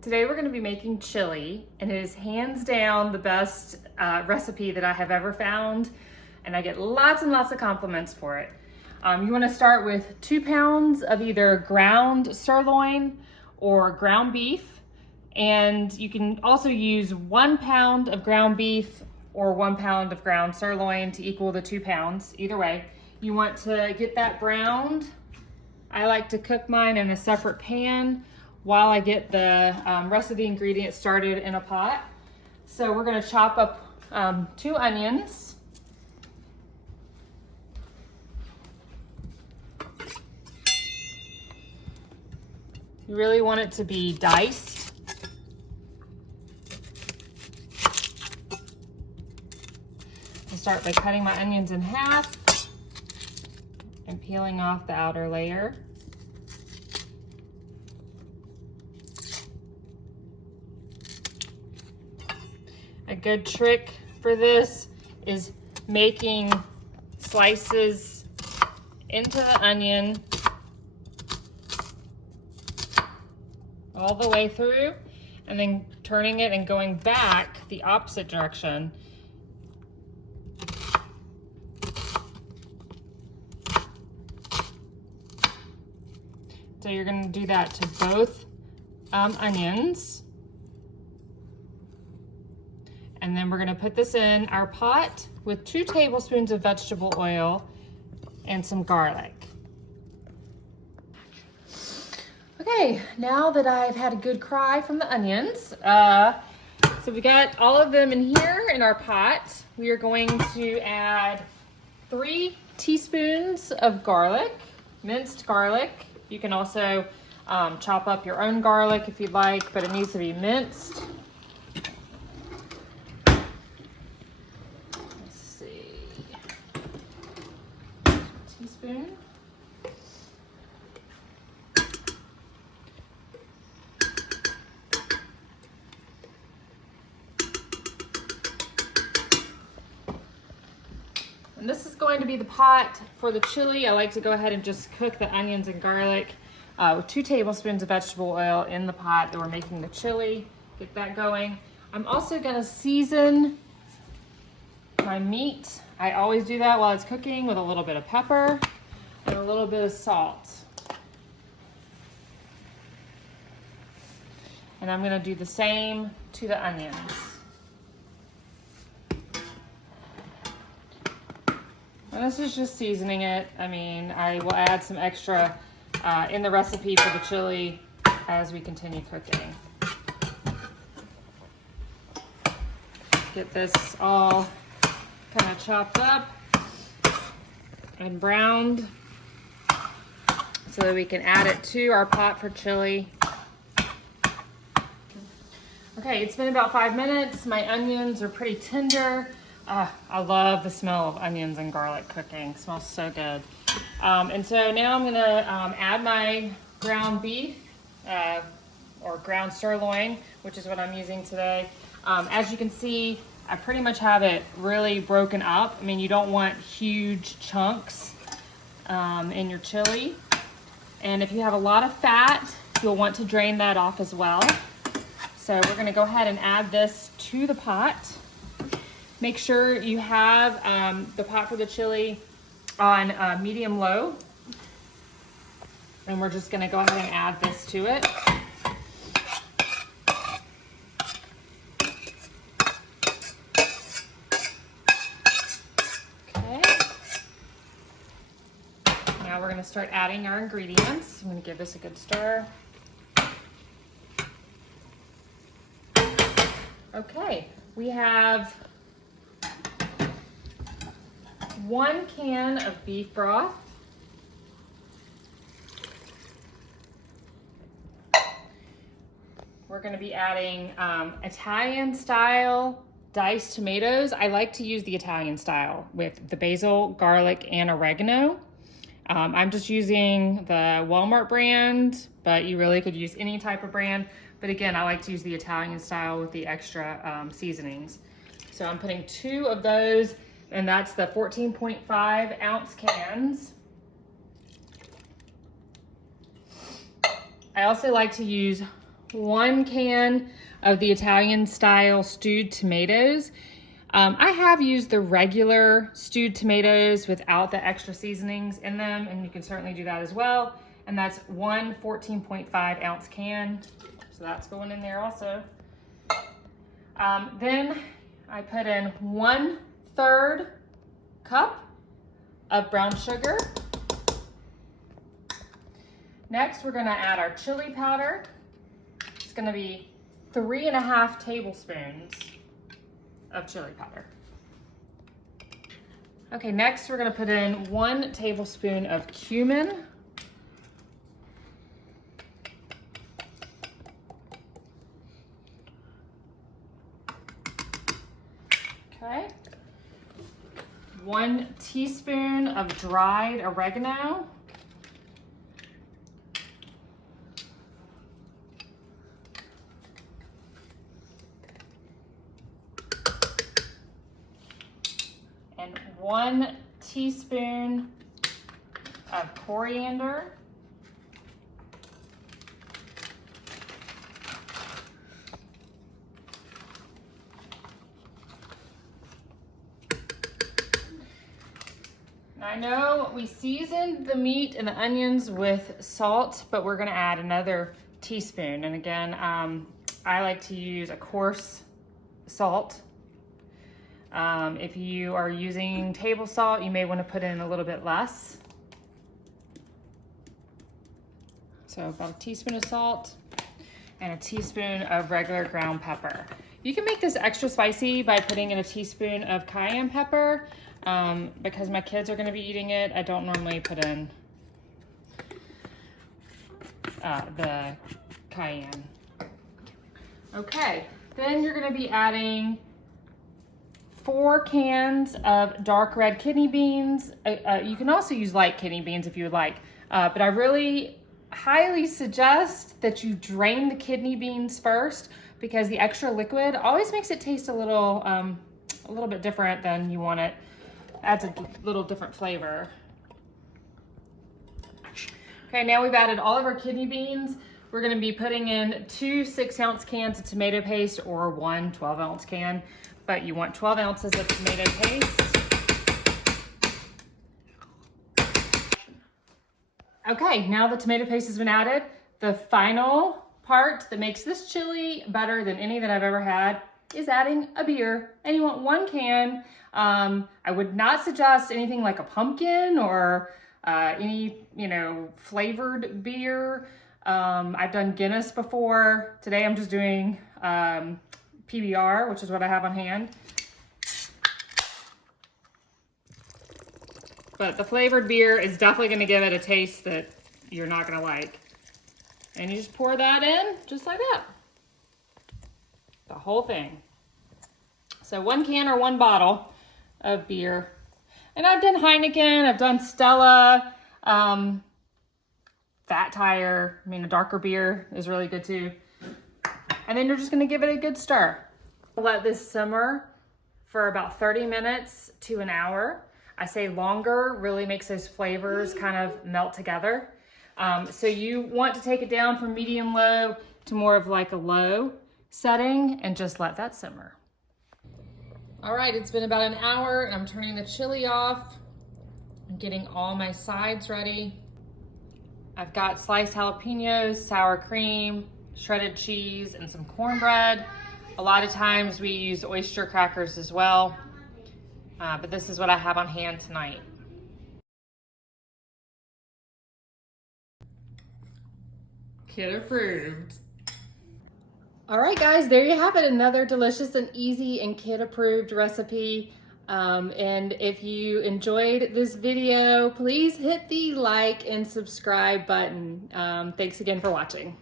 Today we're going to be making chili, and it is hands down the best recipe that I have ever found, and I get lots and lots of compliments for it. You want to start with 2 pounds of either ground sirloin or ground beef, and you can also use 1 pound of ground beef or 1 pound of ground sirloin to equal the 2 pounds. Either way, you want to get that browned. I like to cook mine in a separate pan while I get the rest of the ingredients started in a pot. So we're gonna chop up 2 onions. You really want it to be diced. I'll start by cutting my onions in half and peeling off the outer layer. A good trick for this is making slices into the onion all the way through, and then turning it and going back the opposite direction. So you're going to do that to both onions. And then we're going to put this in our pot with 2 tablespoons of vegetable oil and some garlic. Okay, now that I've had a good cry from the onions, so we got all of them in here in our pot. We are going to add 3 teaspoons of garlic, minced garlic. You can also chop up your own garlic if you'd like, but it needs to be minced. Let's see, teaspoon. And this is going to be the pot for the chili. I like to go ahead and just cook the onions and garlic with 2 tablespoons of vegetable oil in the pot that we're making the chili. Get that going. I'm also gonna season my meat. I always do that while it's cooking with a little bit of pepper and a little bit of salt. And I'm gonna do the same to the onions. And this is just seasoning it. I mean, I will add some extra in the recipe for the chili as we continue cooking. Get this all kind of chopped up and browned so that we can add it to our pot for chili. Okay, it's been about 5 minutes. My onions are pretty tender. I love the smell of onions and garlic cooking. It smells so good. And so now I'm gonna add my ground beef or ground sirloin, which is what I'm using today. As you can see, I pretty much have it really broken up. I mean, you don't want huge chunks in your chili. And if you have a lot of fat, you'll want to drain that off as well. So we're gonna go ahead and add this to the pot. Make sure you have the pot for the chili on medium-low. And we're just gonna go ahead and add this to it. Okay. Now we're gonna start adding our ingredients. I'm gonna give this a good stir. Okay, we have 1 can of beef broth, we're going to be adding Italian style diced tomatoes. I like to use the Italian style with the basil, garlic, and oregano. I'm just using the Walmart brand, but you really could use any type of brand. But again, I like to use the Italian style with the extra seasonings. So I'm putting 2 of those, and that's the 14.5 ounce cans. I also like to use 1 can of the Italian style stewed tomatoes. I have used the regular stewed tomatoes without the extra seasonings in them, and you can certainly do that as well. And that's 1 14.5 ounce can. So that's going in there also. Then I put in 1/3 cup of brown sugar. Next, we're gonna add our chili powder. It's gonna be 3.5 tablespoons of chili powder. Okay, next we're gonna put in 1 tablespoon of cumin. Okay. 1 teaspoon of dried oregano. And 1 teaspoon of coriander. I know we seasoned the meat and the onions with salt, but we're gonna add another teaspoon. And again, I like to use a coarse salt. If you are using table salt, you may want to put in a little bit less. So about a teaspoon of salt and a teaspoon of regular ground pepper. You can make this extra spicy by putting in a teaspoon of cayenne pepper. Because my kids are going to be eating it, I don't normally put in the cayenne. Okay, then you're going to be adding 4 cans of dark red kidney beans. You can also use light kidney beans if you would like, but I really highly suggest that you drain the kidney beans first, because the extra liquid always makes it taste a little bit different than you want it. Adds a little different flavor. Okay, now we've added all of our kidney beans. We're gonna be putting in 2 6-ounce cans of tomato paste or 1 12-ounce can, but you want 12 ounces of tomato paste. Okay, now the tomato paste has been added. The final part that makes this chili better than any that I've ever had is adding a beer. And you want 1 can. I would not suggest anything like a pumpkin or any, flavored beer. I've done Guinness before. Today I'm just doing PBR, which is what I have on hand. But the flavored beer is definitely going to give it a taste that you're not going to like. And you just pour that in just like that. The whole thing. So 1 can or 1 bottle of beer. And I've done Heineken, I've done Stella, Fat Tire. I mean, a darker beer is really good too. And then you're just gonna give it a good stir. Let this simmer for about 30 minutes to an hour. I say longer really makes those flavors kind of melt together. So you want to take it down from medium-low to more of like a low setting and just let that simmer. All right, it's been about an hour and I'm turning the chili off. I'm getting all my sides ready. I've got sliced jalapenos, sour cream, shredded cheese, and some cornbread. A lot of times we use oyster crackers as well, but this is what I have on hand tonight. Kid approved. All right, guys, there you have it. Another delicious and easy and kid-approved recipe. And if you enjoyed this video, please hit the like and subscribe button. Thanks again for watching.